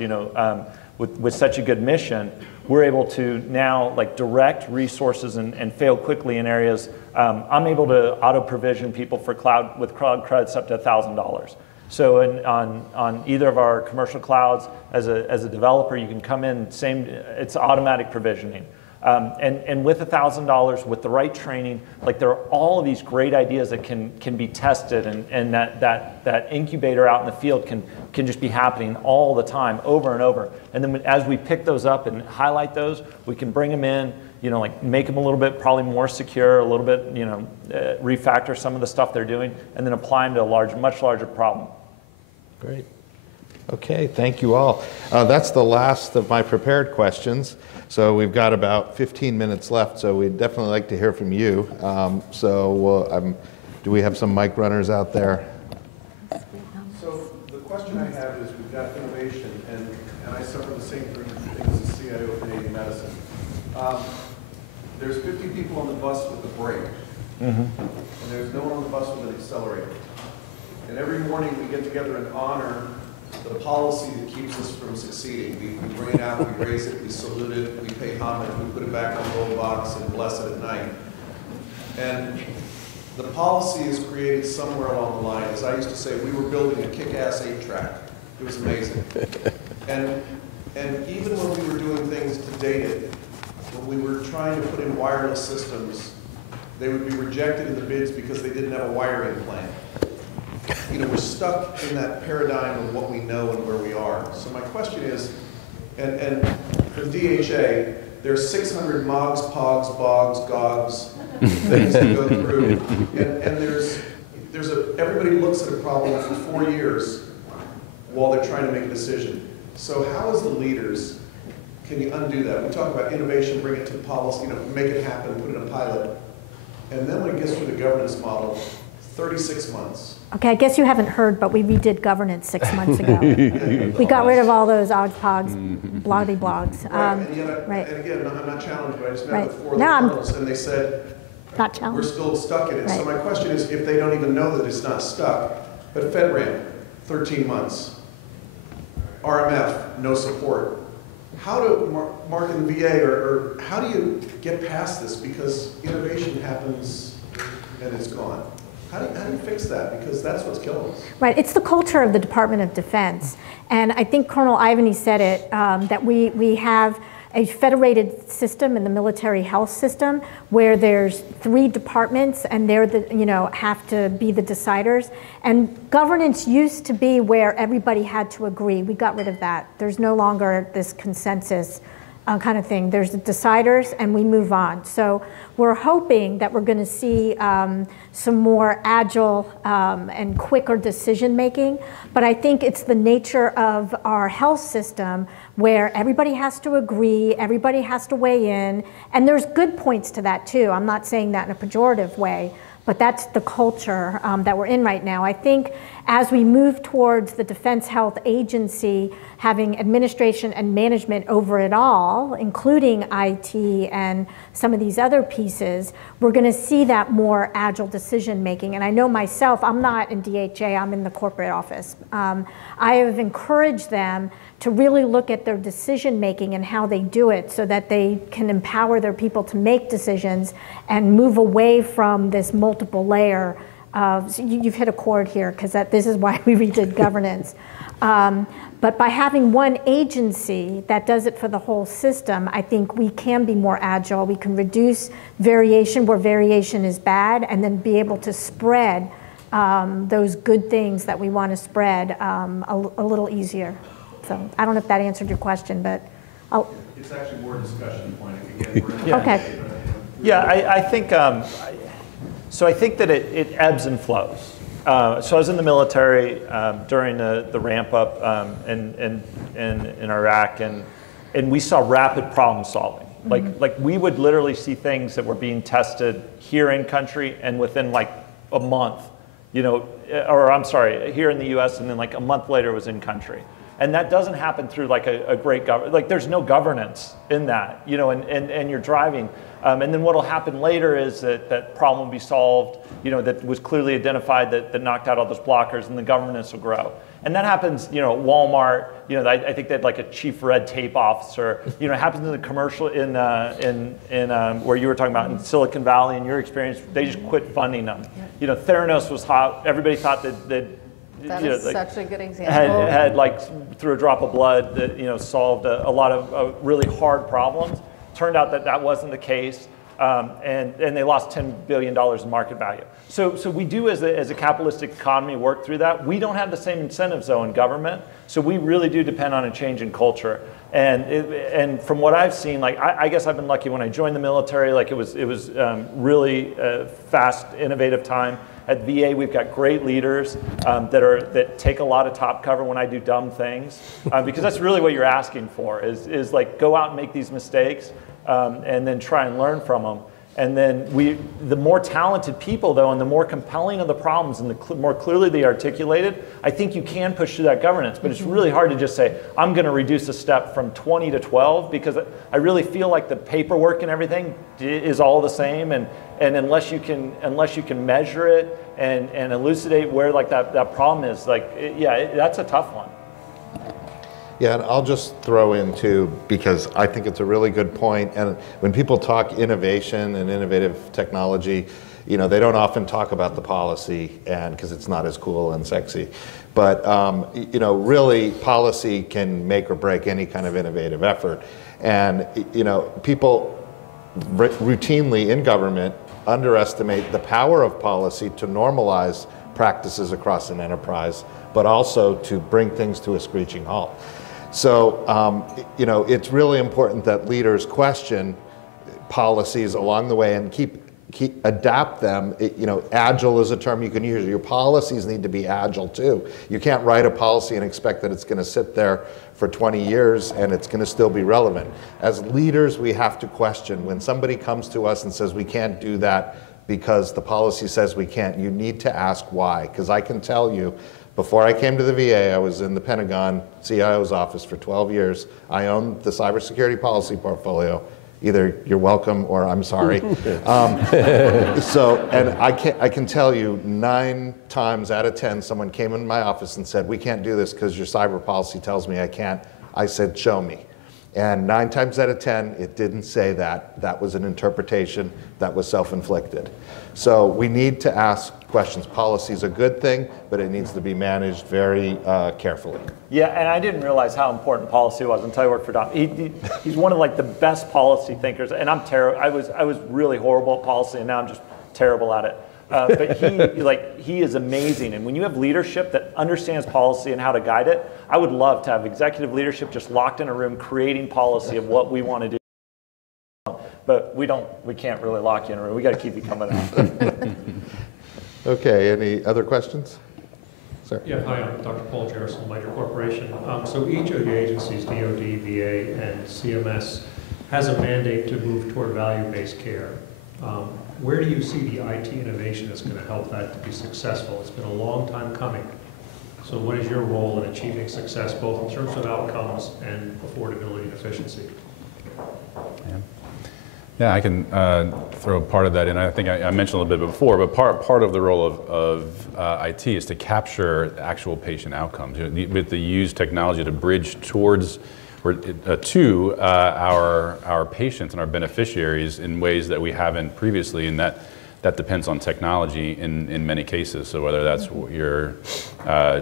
with such a good mission, we're able to now direct resources and fail quickly in areas. I'm able to auto provision people for cloud credits up to $1,000. So on either of our commercial clouds, as a developer, you can come in, it's automatic provisioning. And with $1,000, with the right training, there are all of these great ideas that can be tested, and that incubator out in the field can just be happening all the time, over and over. And then as we pick those up and highlight those, we can bring them in, make them a little bit probably more secure, a little bit, refactor some of the stuff they're doing, and then apply them to a much larger problem. Great. Okay, thank you all. That's the last of my prepared questions. So we've got about 15 minutes left, so we'd definitely like to hear from you. Do we have some mic runners out there? So the question I have is, we've got innovation, and I suffer the same things as CIO of Canadian medicine. There's 50 people on the bus with a brake, and there's no one on the bus with an accelerator. And every morning we get together and honor the policy that keeps us from succeeding. We bring it out, we raise it, we salute it, we pay homage, we put it back on the gold box and bless it at night. And the policy is created somewhere along the line. As I used to say, we were building a kick-ass 8-track. It was amazing. And even when we were doing things to date it, when we were trying to put in wireless systems, they would be rejected in the bids because they didn't have a wiring plan. You know, we're stuck in that paradigm of what we know and where we are. So my question is, and for DHA, there's 600 MOGs, POGs, BOGs, GOGs, things to go through. And everybody looks at a problem for 4 years while they're trying to make a decision. So how as the leaders can you undo that? We talk about innovation, bring it to policy, make it happen, put it in a pilot. And then when it gets through the governance model, 36 months. Okay, I guess you haven't heard, but we redid governance 6 months ago. We got rid of all those odds-pods, blogs. Right. And again, I'm not challenged, but I just met with 4 of the colonels, and they said, not challenged. We're still stuck in it. Right. So my question is, if they don't even know that it's not stuck, but FedRAMP, 13 months, RMF, no support. How do, Mark and the VA, or how do you get past this? Because innovation happens and it's gone. How do you fix that? Because that's what's killing us. Right, it's the culture of the Department of Defense. And I think Colonel Ivany said it, that we have a federated system in the military health system where there's 3 departments and they're have to be the deciders. And governance used to be where everybody had to agree. We got rid of that. There's no longer this consensus kind of thing. There's the deciders and we move on. So we're hoping that we're going to see some more agile and quicker decision making. But I think it's the nature of our health system where everybody has to agree, everybody has to weigh in, and there's good points to that too. I'm not saying that in a pejorative way, but that's the culture that we're in right now. I think as we move towards the Defense Health Agency having administration and management over it all, including IT and some of these other pieces, we're going to see that more agile decision making. And I know myself, I'm not in DHA, I'm in the corporate office. I have encouraged them to really look at their decision making and how they do it so that they can empower their people to make decisions and move away from this multiple layer of, so you've hit a chord here because this is why we redid governance. But by having one agency that does it for the whole system, I think we can be more agile. We can reduce variation where variation is bad and then be able to spread those good things that we want to spread a little easier. So I don't know if that answered your question, but it's actually more discussion point. Again, yeah. Okay. Yeah, I think so. I think that it ebbs and flows. So I was in the military during the ramp up in Iraq, and we saw rapid problem solving. Like we would literally see things that were being tested here in country, and within like a month, or I'm sorry, here in the U.S., and then like a month later it was in country. And that doesn't happen through like a great government. Like there's no governance in that, and you're driving. And then what'll happen later is that problem will be solved, that was clearly identified that knocked out all those blockers, and the governance will grow. And that happens, Walmart, I think they had like a chief red tape officer. It happens in the commercial in where you were talking about in Silicon Valley, in your experience, they just quit funding them. Theranos was hot. Everybody thought that that is such a good example. Had like through a drop of blood that solved a lot of really hard problems. Turned out that wasn't the case. and they lost $10 billion in market value. So we do, as a capitalistic economy, work through that. We don't have the same incentives, though, in government, so we really do depend on a change in culture. And from what I've seen, like I guess I've been lucky when I joined the military. Like it was really fast, innovative time. At VA, we've got great leaders that take a lot of top cover when I do dumb things, because that's really what you're asking for is like go out and make these mistakes and then try and learn from them. And then the more talented people, though, and the more compelling of the problems and the more clearly they articulated, I think you can push through that governance. But it's really hard to just say, I'm going to reduce a step from 20 to 12, because I really feel like the paperwork and everything is all the same. And unless you can measure it and elucidate where like that problem is, like, that's a tough one. Yeah, and I'll just throw in too, because I think it's a really good point. And when people talk innovation and innovative technology, they don't often talk about the policy, and because it's not as cool and sexy. But really, policy can make or break any kind of innovative effort. And people routinely in government underestimate the power of policy to normalize practices across an enterprise, but also to bring things to a screeching halt. So, it's really important that leaders question policies along the way and adapt them. Agile is a term you can use. Your policies need to be agile too. You can't write a policy and expect that it's going to sit there for 20 years and it's going to still be relevant. As leaders, we have to question. When somebody comes to us and says we can't do that because the policy says we can't, you need to ask why. Because I can tell you, before I came to the VA, I was in the Pentagon CIO's office for 12 years. I owned the cybersecurity policy portfolio. Either you're welcome or I'm sorry. And I can tell you 9 times out of 10, someone came in my office and said, we can't do this because your cyber policy tells me I can't. I said, show me. And 9 times out of 10, it didn't say that. That was an interpretation that was self-inflicted. So we need to ask questions. Policy is a good thing, but it needs to be managed very carefully. Yeah, and I didn't realize how important policy was until I worked for Dom. He's one of like the best policy thinkers, and I'm terrible. I was really horrible at policy, and now I'm just terrible at it. But he is amazing, and when you have leadership that understands policy and how to guide it, I would love to have executive leadership just locked in a room creating policy of what we want to do. But we can't really lock you in a room. We got to keep you coming out. Okay, any other questions? Sir. Yeah, hi, I'm Dr. Paul Jerison, Ledger Corporation. So each of the agencies, DOD, VA, and CMS, has a mandate to move toward value-based care. Where do you see the IT innovation that's going to help that to be successful? It's been a long time coming. So what is your role in achieving success, both in terms of outcomes and affordability and efficiency? Yeah, I can throw part of that in. I think I mentioned a little bit before, but part of the role of IT is to capture actual patient outcomes. With the use technology to bridge towards to our patients and our beneficiaries in ways that we haven't previously, and that depends on technology in many cases. So whether that's you're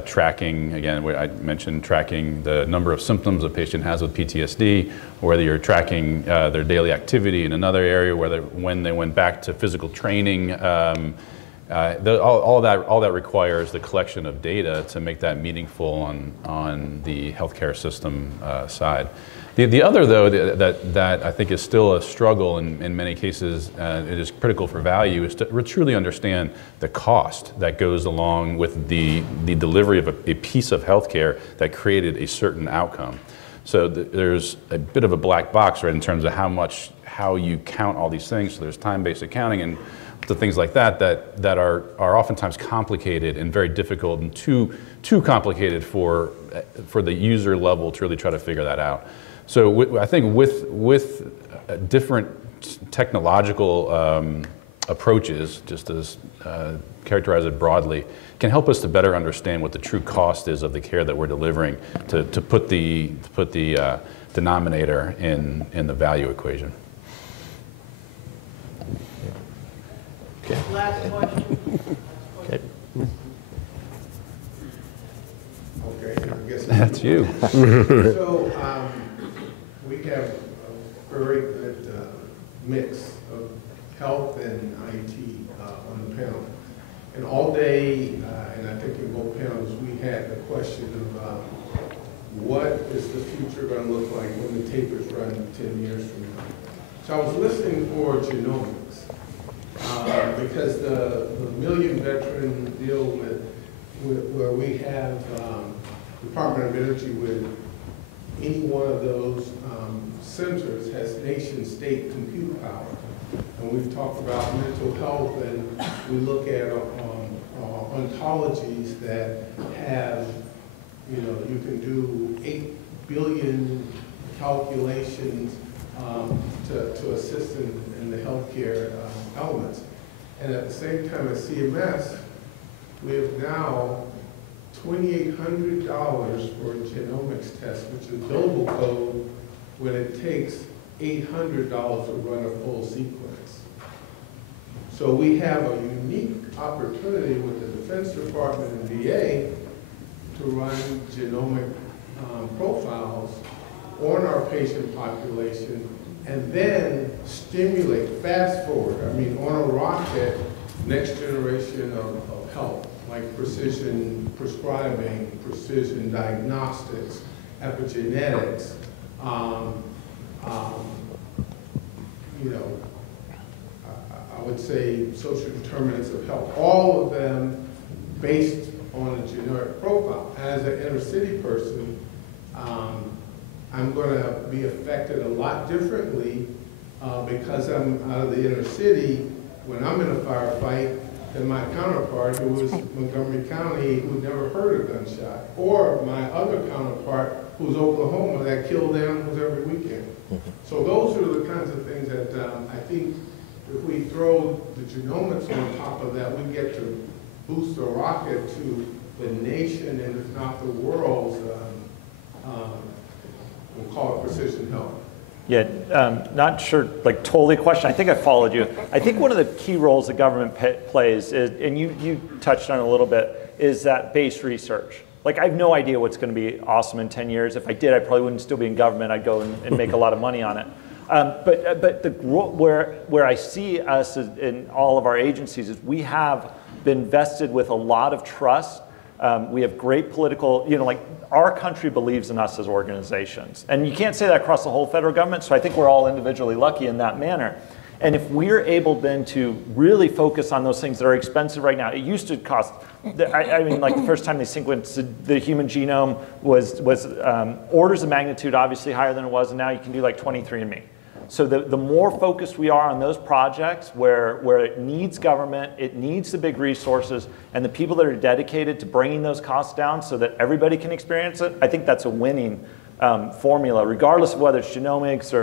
tracking, again, I mentioned tracking the number of symptoms a patient has with PTSD, or whether you're tracking their daily activity in another area, when they went back to physical training, all that requires the collection of data to make that meaningful on the healthcare system side. The other, though, that I think is still a struggle in many cases, it is critical for value, is to truly understand the cost that goes along with the delivery of a piece of healthcare that created a certain outcome. So there's a bit of a black box, right, in terms of how you count all these things. So there's time-based accounting and the things like that are oftentimes complicated and very difficult and too complicated for the user level to really try to figure that out. So I think with different technological approaches, just as characterize it broadly, can help us to better understand what the true cost is of the care that we're delivering, to put the denominator in the value equation. Okay. Last question. Okay. Okay, I guess That's you. So we have a very good mix of all day, and I think in both panels, we had the question of what is the future going to look like when the tapers run 10 years from now. So I was listening for genomics, because the million veteran deal with where we have Department of Energy with any one of those centers has nation-state compute power. And we've talked about mental health, and we look at ontologies that have, you know, you can do 8 billion calculations to assist in the healthcare elements. And at the same time as CMS, we have now $2,800 for a genomics test, which is billable code, when it takes $800 to run a full sequence. So we have a unique opportunity with the Defense Department and VA to run genomic profiles on our patient population and then stimulate, fast forward, I mean, on a rocket, next generation of health, like precision prescribing, precision diagnostics, epigenetics, you know, I would say social determinants of health, all of them based on a generic profile. As an inner city person, I'm going to be affected a lot differently because I'm out of the inner city when I'm in a firefight than my counterpart who was Montgomery County who never heard a gunshot, or my other counterpart who's Oklahoma that killed animals every weekend. So those are the kinds of things that I think if we throw the genomics on top of that, we get to boost the rocket to the nation and if not the world's, we'll call it precision health. Yeah, not sure, like totally question. I think I followed you. I think one of the key roles the government plays is, and you touched on it a little bit, is that base research. Like I have no idea what's going to be awesome in 10 years. If I did, I probably wouldn't still be in government. I'd go and make a lot of money on it. But where I see us in all of our agencies is we have been vested with a lot of trust. We have great political, you know, like our country believes in us as organizations. And you can't say that across the whole federal government, so I think we're all individually lucky in that manner. And if we're able then to really focus on those things that are expensive right now, it used to cost, I mean, like the first time they sequenced the human genome was orders of magnitude obviously higher than it was, and now you can do like 23andMe. So the more focused we are on those projects where it needs government, it needs the big resources, and the people that are dedicated to bringing those costs down so that everybody can experience it, I think that's a winning formula, regardless of whether it's genomics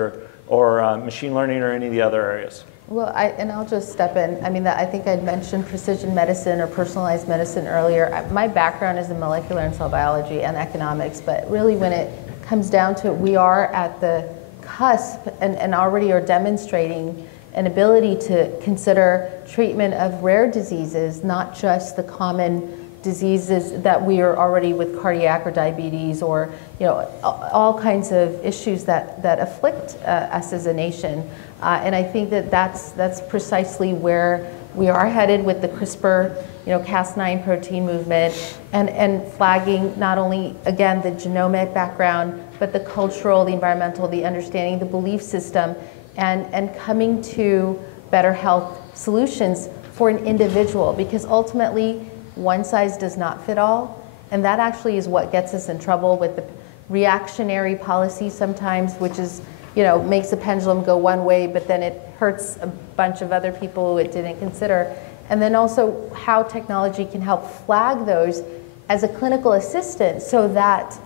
or machine learning or any of the other areas. Well, I'll just step in. I mean, I think I'd mentioned precision medicine or personalized medicine earlier. My background is in molecular and cell biology and economics, but really when it comes down to it, we are at the cusp and already are demonstrating an ability to consider treatment of rare diseases, not just the common diseases that we are already with cardiac or diabetes or, you know, all kinds of issues that afflict us as a nation. And I think that that's precisely where we are headed with the CRISPR, you know, Cas9 protein movement and flagging not only, again, the genomic background, but the cultural, the environmental, the understanding, the belief system, and coming to better health solutions for an individual, because ultimately one size does not fit all, and that actually is what gets us in trouble with the reactionary policy sometimes, which is, you know, makes the pendulum go one way, but then it hurts a bunch of other people who it didn't consider. And then also how technology can help flag those as a clinical assistant so that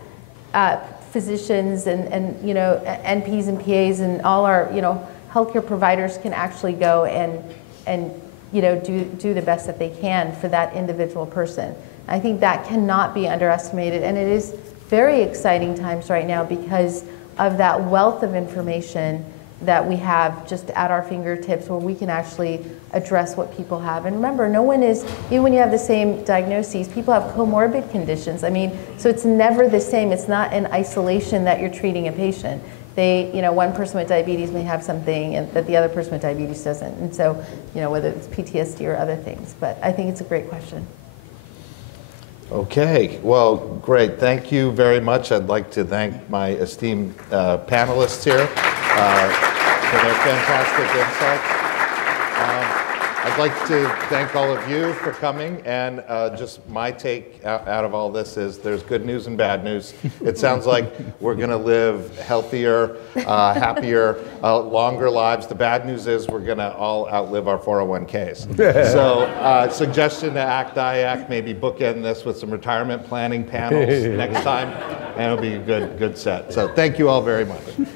physicians and you know, NPs and PAs and all our, you know, healthcare providers can actually go and you know, do the best that they can for that individual person. I think that cannot be underestimated, and it is very exciting times right now because of that wealth of information that we have just at our fingertips where we can actually address what people have. And remember, no one is, even when you have the same diagnoses, people have comorbid conditions. I mean, so it's never the same. It's not in isolation that you're treating a patient. they, one person with diabetes may have something and that the other person with diabetes doesn't. And so, whether it's PTSD or other things. But I think it's a great question. Okay, well, great. Thank you very much. I'd like to thank my esteemed panelists here for their fantastic insight. I'd like to thank all of you for coming, and just my take out of all this is there's good news and bad news. It sounds like we're going to live healthier, happier, longer lives. The bad news is we're going to all outlive our 401ks. So suggestion to ACT, IAC, maybe bookend this with some retirement planning panels next time, and it'll be a good set. So thank you all very much.